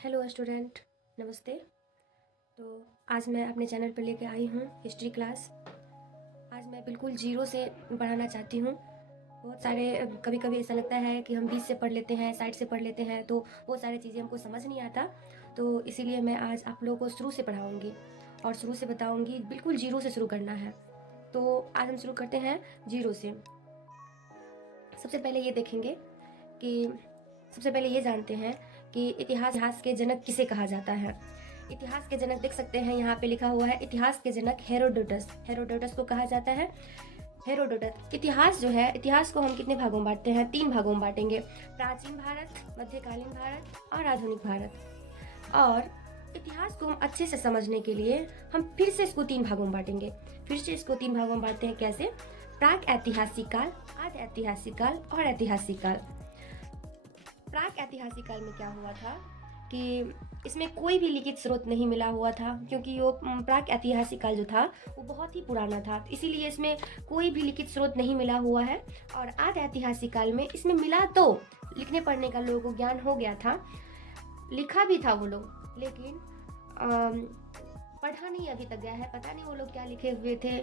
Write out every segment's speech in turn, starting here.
Hello student, नमस्ते। तो आज मैं अपने चैनल पर लेके आई हूँ हिस्ट्री क्लास। आज मैं बिल्कुल जीरो से पढ़ाना चाहती हूँ। बहुत सारे कभी कभी ऐसा लगता है कि हम 20 से पढ़ लेते हैं, 60 से पढ़ लेते हैं, तो वो सारी चीज़ें हमको समझ नहीं आता। तो इसीलिए मैं आज आप लोगों को शुरू से पढ़ाऊँगी और शुरू से बताऊँगी। बिल्कुल जीरो से शुरू करना है। तो आज हम शुरू करते हैं जीरो से। सबसे पहले ये देखेंगे कि सबसे पहले ये जानते हैं कि इतिहास के जनक किसे कहा जाता है। इतिहास के जनक देख सकते हैं, यहाँ पे लिखा हुआ है इतिहास के जनक हेरोडोटस। हेरोडोटस को कहा जाता है हेरोडोटस। इतिहास जो है, इतिहास को हम कितने भागों में बांटते हैं? 3 भागों में बांटेंगे। प्राचीन भारत, मध्यकालीन भारत और आधुनिक भारत। और इतिहास को हम अच्छे से समझने के लिए हम फिर से इसको 3 भागों में बांटेंगे। फिर से इसको 3 भागों में बांटते हैं। कैसे? प्राक ऐतिहासिक काल, आद ऐतिहासिक काल और ऐतिहासिक काल। प्राक ऐतिहासिक काल में क्या हुआ था कि इसमें कोई भी लिखित स्रोत नहीं मिला हुआ था, क्योंकि वो प्राक ऐतिहासिक काल जो था वो बहुत ही पुराना था, इसीलिए इसमें कोई भी लिखित स्रोत नहीं मिला हुआ है। और आदि ऐतिहासिक काल में इसमें मिला, तो लिखने पढ़ने का लोगों को ज्ञान हो गया था, लिखा भी था वो लोग, लेकिन पढ़ा नहीं अभी तक गया है। पता नहीं वो लोग क्या लिखे हुए थे,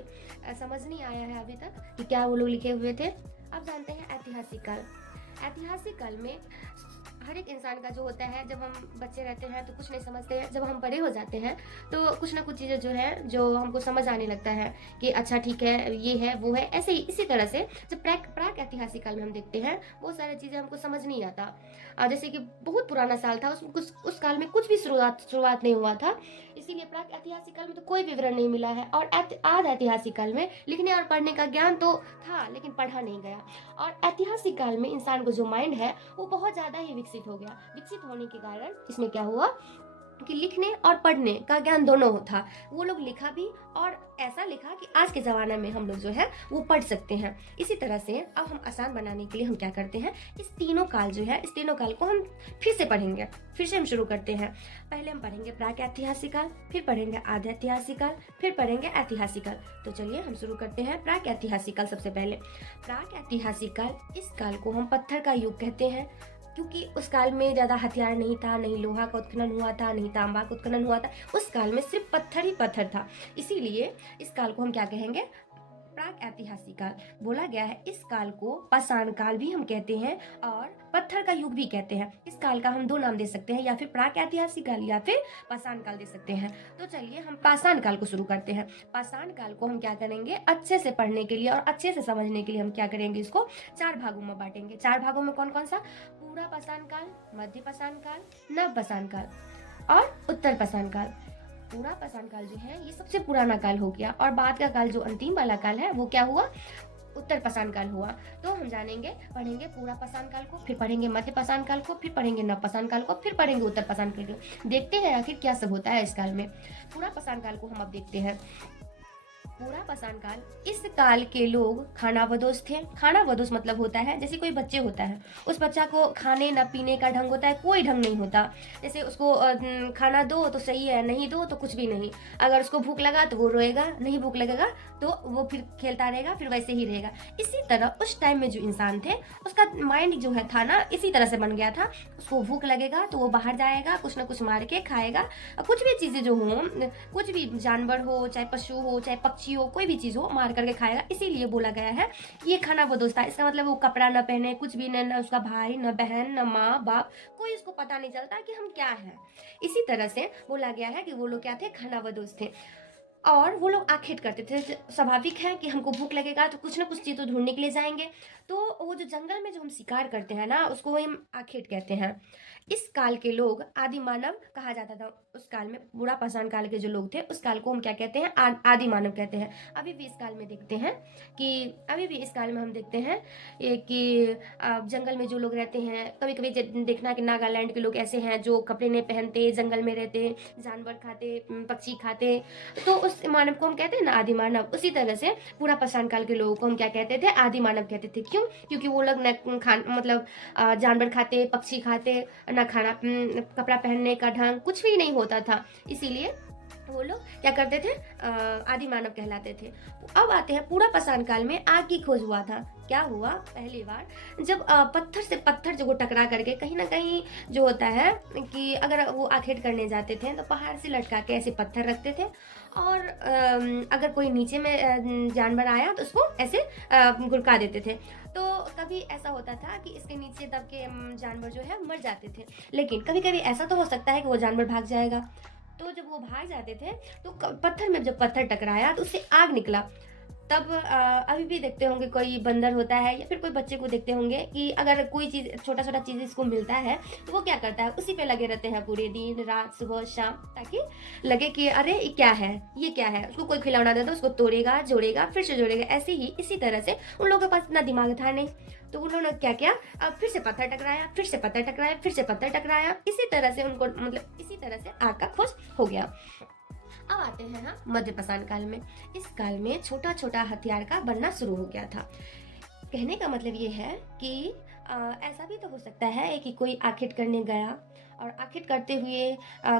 समझ नहीं आया है अभी तक कि क्या वो लोग लिखे हुए थे। अब जानते हैं ऐतिहासिक काल। ऐतिहासिक काल में हर एक इंसान का जो होता है, जब हम बच्चे रहते हैं तो कुछ नहीं समझते हैं, जब हम बड़े हो जाते हैं तो कुछ ना कुछ चीज़ें जो है जो हमको समझ आने लगता है कि अच्छा ठीक है, ये है वो है, ऐसे ही इसी तरह से जब प्राक ऐतिहासिक काल में हम देखते हैं बहुत सारी चीज़ें हमको समझ नहीं आता। जैसे कि बहुत पुराना साल था, उस काल में कुछ भी शुरुआत नहीं हुआ था, इसीलिए प्राक ऐतिहासिक काल में तो कोई विवरण नहीं मिला है। और आदि ऐतिहासिक काल में लिखने और पढ़ने का ज्ञान तो था, लेकिन पढ़ा नहीं गया। और ऐतिहासिक काल में इंसान को जो माइंड है वो बहुत ज़्यादा ही विकसित हो गया। विकसित होने के कारण इसमें क्या हुआ कि लिखने और पढ़ने का ज्ञान दोनों था। वो लोग लिखा भी, और ऐसा लिखा कि आज के ज़माने में हम लोग जो है वो पढ़ सकते हैं। इसी तरह से अब हम आसान बनाने के लिए हम क्या करते हैं, इस तीनों काल जो है, इस तीनों काल को हम फिर से पढ़ेंगे। फिर से हम शुरू करते हैं। पहले हम पढ़ेंगे प्राक ऐतिहासिक काल, फिर पढ़ेंगे आदि ऐतिहासिक काल, फिर पढ़ेंगे ऐतिहासिक काल। तो चलिए हम शुरू करते हैं प्राक ऐतिहासिक काल। सबसे पहले प्राक ऐतिहासिक काल, इस काल को हम पत्थर का युग कहते हैं, क्योंकि उस काल में ज़्यादा हथियार नहीं था, नहीं लोहा का उत्खनन हुआ था, नहीं तांबा का उत्खनन हुआ था। उस काल में सिर्फ पत्थर ही पत्थर था, इसीलिए इस काल को हम क्या कहेंगे? प्राक ऐतिहासिक काल। बोला गया है इस काल को पाषाण काल भी हम कहते हैं और पत्थर का युग भी कहते हैं। इस काल का हम 2 नाम दे सकते हैं, या फिर प्राक ऐतिहासिक काल या फिर पाषाण काल दे सकते हैं। तो चलिए हम पाषाण काल को शुरू करते हैं। पाषाण काल को हम क्या करेंगे, अच्छे से पढ़ने के लिए और अच्छे से समझने के लिए हम क्या करेंगे, इसको 4 भागों में बांटेंगे। 4 भागों में कौन कौन सा? पूरा पाषाण काल, मध्य पाषाण काल, नव पाषाण काल और उत्तर पाषाण काल। पूरा पाषाण काल जो है ये सबसे पुराना काल हो गया, और बाद का काल जो अंतिम वाला काल है वो क्या हुआ? उत्तर पाषाण काल हुआ। तो हम जानेंगे, पढ़ेंगे पूरा पाषाण काल को, फिर पढ़ेंगे मध्य पाषाण काल को, फिर पढ़ेंगे नव पाषाण काल को, फिर पढ़ेंगे उत्तर पाषाण काल को। देखते हैं आखिर क्या सब होता है इस काल में। पूरा पाषाण काल को हम अब देखते हैं। पूरा पाषाण काल, इस काल के लोग खानाबदोश थे। खानाबदोश मतलब होता है जैसे कोई बच्चे होता है, उस बच्चा को खाने न पीने का ढंग होता है, कोई ढंग नहीं होता। जैसे उसको खाना दो तो सही है, नहीं दो तो कुछ भी नहीं। अगर उसको भूख लगा तो वो रोएगा, नहीं भूख लगेगा तो वो फिर खेलता रहेगा, फिर वैसे ही रहेगा। इसी तरह उस टाइम में जो इंसान थे उसका माइंड जो है था ना, इसी तरह से बन गया था। उसको भूख लगेगा तो वो बाहर जाएगा, कुछ ना कुछ मार के खाएगा। कुछ भी चीज़ें जो हों, कुछ भी जानवर हो, चाहे पशु हो, चाहे पक्षी हो, कोई भी चीज़ हो, मार करके खाएगा। इसीलिए बोला गया है ये खानाबदोश था। इसका मतलब वो कपड़ा न पहने, कुछ भी न उसका भाई, न बहन, न माँ बाप, कोई इसको पता नहीं चलता कि हम क्या हैं। इसी तरह से बोला गया है कि वो लोग क्या थे? खानाबदोश थे। और वो लोग आखेट करते थे। स्वाभाविक है कि हमको भूख लगेगा तो कुछ ना कुछ चीज़ तो ढूंढने के लिए जाएंगे। तो वो जो जंगल में जो हम शिकार करते हैं ना, उसको हम आखेट कहते हैं। इस काल के लोग आदि मानव कहा जाता था। उस काल में पूरा पाषाण काल के जो लोग थे उस काल को हम क्या कहते हैं? आदि मानव कहते हैं। अभी भी इस काल में देखते हैं कि अभी भी इस काल में हम देखते हैं कि जंगल में जो लोग रहते हैं, कभी कभी देखना कि नागालैंड के लोग ऐसे हैं जो कपड़े नहीं पहनते, जंगल में रहते, जानवर खाते, पक्षी खाते। तो उस मानव को हम कहते हैं ना आदि मानव। उसी तरह से पूरा पाषाण काल के लोगों को हम क्या कहते थे? आदि मानव कहते थे। क्यों? क्योंकि वो लोग न मतलब जानवर खाते, पक्षी खाते, न खाना, कपड़ा पहनने का ढंग कुछ भी नहीं होता था, इसीलिए वो लोग क्या करते थे, आदि मानव कहलाते थे। अब आते हैं पूरा पाषाण काल में आग की खोज हुआ था। क्या हुआ, पहली बार जब पत्थर से पत्थर जो वो टकरा करके कहीं ना कहीं जो होता है कि अगर वो आखेट करने जाते थे तो पहाड़ से लटका के ऐसे पत्थर रखते थे, और अगर कोई नीचे में जानवर आया तो उसको ऐसे गुड़का देते थे। तो कभी ऐसा होता था कि इसके नीचे दब के जानवर जो है मर जाते थे, लेकिन कभी कभी ऐसा तो हो सकता है कि वो जानवर भाग जाएगा। तो जब वो भाग जाते थे तो पत्थर में जब पत्थर टकराया तो उससे आग निकला। तब अभी भी देखते होंगे कोई बंदर होता है या फिर कोई बच्चे को देखते होंगे कि अगर कोई चीज़ छोटा छोटा चीज़ इसको मिलता है तो वो क्या करता है, उसी पे लगे रहते हैं पूरे दिन रात सुबह शाम, ताकि लगे कि अरे ये क्या है, ये क्या है। उसको कोई खिलौना दे तो उसको तोड़ेगा, जोड़ेगा, फिर से जोड़ेगा। ऐसे ही इसी तरह से उन लोगों के पास इतना दिमाग था नहीं, तो उन्होंने क्या किया, अब फिर से पत्थर टकराया, फिर से पत्थर टकराया, फिर से पत्थर टकराया। इसी तरह से उनको मतलब इसी तरह से आग का खोज हो गया। अब आते हैं हम मध्य पाषाण काल में। इस काल में छोटा छोटा हथियार का बनना शुरू हो गया था। कहने का मतलब ये है कि ऐसा भी तो हो सकता है कि कोई आखेट करने गया और आखेट करते हुए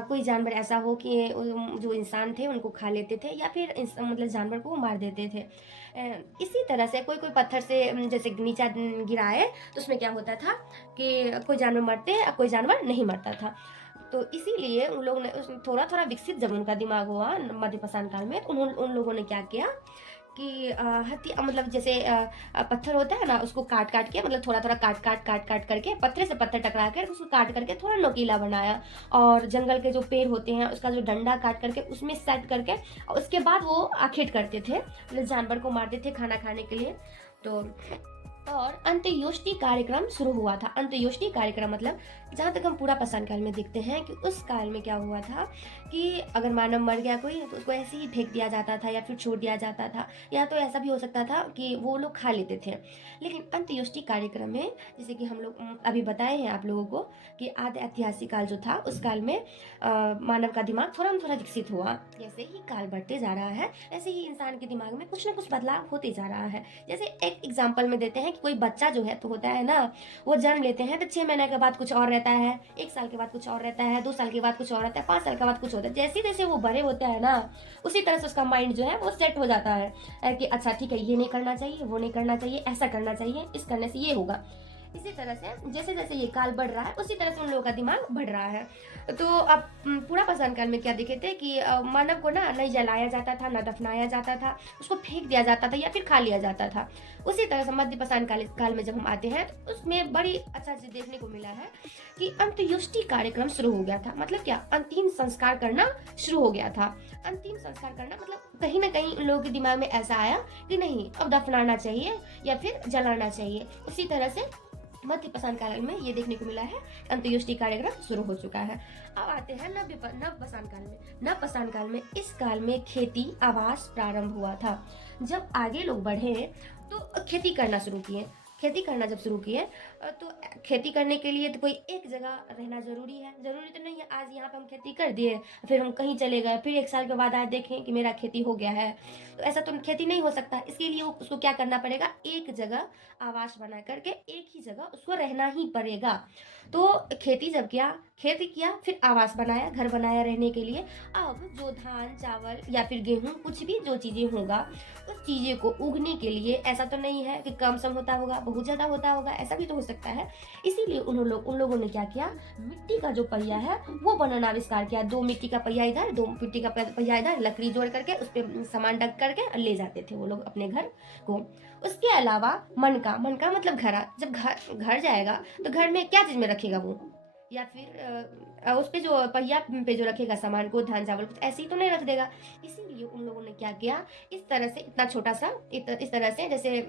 कोई जानवर ऐसा हो कि जो इंसान थे उनको खा लेते थे, या फिर मतलब जानवर को मार देते थे। इसी तरह से कोई कोई पत्थर से जैसे नीचा गिराए तो उसमें क्या होता था कि कोई जानवर मरते कोई जानवर नहीं मरता था। तो इसीलिए उन लोगों ने थोड़ा थोड़ा विकसित जब उनका दिमाग हुआ मध्य पाषाण काल में, तो उन लोगों ने क्या किया कि मतलब जैसे पत्थर होता है ना, उसको काट काट के मतलब थोड़ा थोड़ा काट करके पत्थर से पत्थर टकरा कर उसको काट करके थोड़ा नोकीला बनाया, और जंगल के जो पेड़ होते हैं उसका जो डंडा काट करके उसमें सेट करके, और उसके बाद वो आखेट करते थे, मतलब जानवर को मारते थे खाना खाने के लिए। तो और अंत्येष्टि कार्यक्रम शुरू हुआ था। अंत्येष्टि कार्यक्रम मतलब जहाँ तक हम पूरा पाषाण काल में देखते हैं कि उस काल में क्या हुआ था कि अगर मानव मर गया कोई तो उसको ऐसे ही फेंक दिया जाता था या फिर छोड़ दिया जाता था, या तो ऐसा भी हो सकता था कि वो लोग खा लेते थे। लेकिन अंत्येष्टि कार्यक्रम में जैसे कि हम लोग अभी बताए हैं आप लोगों को कि आदि ऐतिहासिक काल जो था उस काल में मानव का दिमाग थोड़ा थोड़ा विकसित हुआ। जैसे ही काल बढ़ते जा रहा है ऐसे ही इंसान के दिमाग में कुछ ना कुछ बदलाव होते जा रहा है। जैसे एक एग्जाम्पल में देते हैं कि कोई बच्चा जो है तो होता है ना, वो जन्म लेते हैं तो 6 महीने के बाद कुछ और रहता है, 1 साल के बाद कुछ और रहता है, 2 साल के बाद कुछ और रहता है, 5 साल के बाद कुछ होता है। जैसे जैसे वो बड़े होते हैं ना, उसी तरह से उसका माइंड जो है वो सेट हो जाता है कि अच्छा ठीक है, ये नहीं करना चाहिए, वो नहीं करना चाहिए, ऐसा करना चाहिए, इस करने से ये होगा। इसी तरह से जैसे जैसे ये काल बढ़ रहा है उसी तरह से उन लोगों का दिमाग बढ़ रहा है। तो अब पूरा पाषाण काल में क्या देखे थे कि मानव को ना नहीं जलाया जाता था, ना दफनाया जाता था, उसको फेंक दिया जाता था या फिर खा लिया जाता था। उसी तरह से मध्य पाषाण काल में जब हम आते हैं तो उसमें बड़ी अच्छा चीज देखने को मिला है कि अंत्येष्टि कार्यक्रम शुरू हो गया था। मतलब क्या, अंतिम संस्कार करना शुरू हो गया था। अंतिम संस्कार करना मतलब कहीं ना कहीं उन लोगों के दिमाग में ऐसा आया कि नहीं, अब दफनाना चाहिए या फिर जलाना चाहिए। उसी तरह से मध्य पाषाण काल में ये देखने को मिला है, अंत्येष्टि कार्यक्रम शुरू हो चुका है। अब आते हैं नव पाषाण काल में। नव पाषाण काल में इस काल में खेती आवास प्रारंभ हुआ था। जब आगे लोग बढ़े तो खेती करना शुरू किए। खेती करना जब शुरू किए तो खेती करने के लिए तो कोई एक जगह रहना जरूरी है। जरूरी तो नहीं है आज यहाँ पे हम खेती कर दिए फिर हम कहीं चले गए, फिर 1 साल के बाद आए देखें कि मेरा खेती हो गया है, तो ऐसा तो खेती नहीं हो सकता। इसके लिए उसको क्या करना पड़ेगा, एक जगह आवास बना करके एक ही जगह उसको रहना ही पड़ेगा। तो खेती जब किया, खेती किया, फिर आवास बनाया, घर बनाया रहने के लिए। अब जो धान चावल या फिर गेहूं कुछ भी जो चीजें होगा उस चीजें को उगने के लिए ऐसा तो नहीं है कि कम सम होता होगा, बहुत ज्यादा होता होगा, ऐसा भी तो हो सकता है। इसीलिए उन लोगों ने क्या किया, मिट्टी का जो पहिया है वो बनाना आविष्कार किया। 2 मिट्टी का पहिया इधर, 2 मिट्टी का पहिया इधर, लकड़ी जोड़ करके उस पर सामान ढक करके ले जाते थे वो लोग अपने घर को। उसके अलावा मनका मतलब घड़ा। जब घर जाएगा तो घर में क्या चीज में रखेगा वो, या फिर उस पे जो पहिया पे जो रखेगा सामान को, धान चावल कुछ ऐसे ही तो नहीं रख देगा। इसीलिए उन लोगों ने क्या किया, इस तरह से इतना छोटा सा इस तरह से जैसे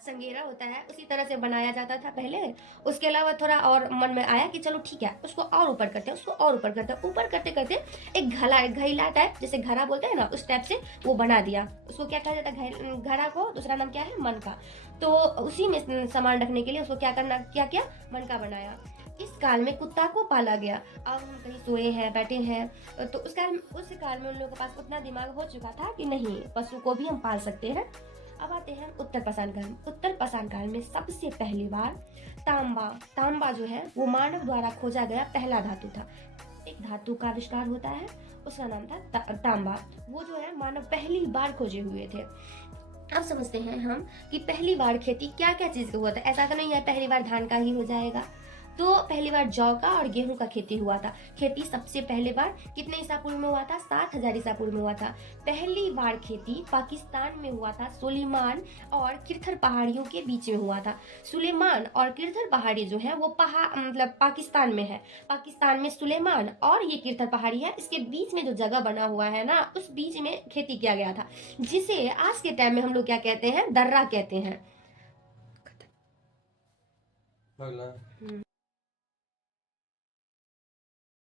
संगेरा होता है उसी तरह से बनाया जाता था पहले। उसके अलावा थोड़ा और मन में आया कि चलो ठीक है उसको और ऊपर करते हैं, उसको और ऊपर करते हैं। ऊपर करते करते एक घैला टाइप, जैसे घड़ा बोलते हैं ना, उस टाइप से वो बना दिया। उसको क्या कहा जाता है, घड़ा को दूसरा नाम क्या है, मन का। तो उसी में सामान रखने के लिए उसको क्या किया, मन का बनाया। इस काल में कुत्ता को पाला गया। अब हम कहीं सोए हैं, बैठे हैं, तो उस काल में उन लोगों के पास उतना दिमाग हो चुका था कि नहीं, पशु को भी हम पाल सकते हैं। अब आते हैं उत्तर पाषाण काल में। उत्तर पाषाण काल में सबसे पहली बार तांबा जो है वो मानव द्वारा खोजा गया पहला धातु था। एक धातु का आविष्कार होता है, उसका नाम था तांबा। वो जो है मानव पहली बार खोजे हुए थे। अब समझते हैं हम कि पहली बार खेती क्या क्या चीज़ का हुआ था। ऐसा तो नहीं है पहली बार धान का ही हो जाएगा। तो पहली बार जौ का और गेहूं का खेती हुआ था। खेती सबसे पहले बार कितने ईसा पूर्व में हुआ था? 7000 ईसा पूर्व में हुआ था। पहली बार खेती पाकिस्तान में हुआ था, सुलेमान और किरथर पहाड़ियों के बीच में हुआ था। सुलेमान और किरथर पहाड़ी जो है वो मतलब पाकिस्तान में है। पाकिस्तान में सुलेमान और ये किरथर पहाड़ी है, इसके बीच में जो जगह बना हुआ है ना, उस बीच में खेती किया गया था, जिसे आज के टाइम में हम लोग क्या कहते हैं? दर्रा कहते हैं।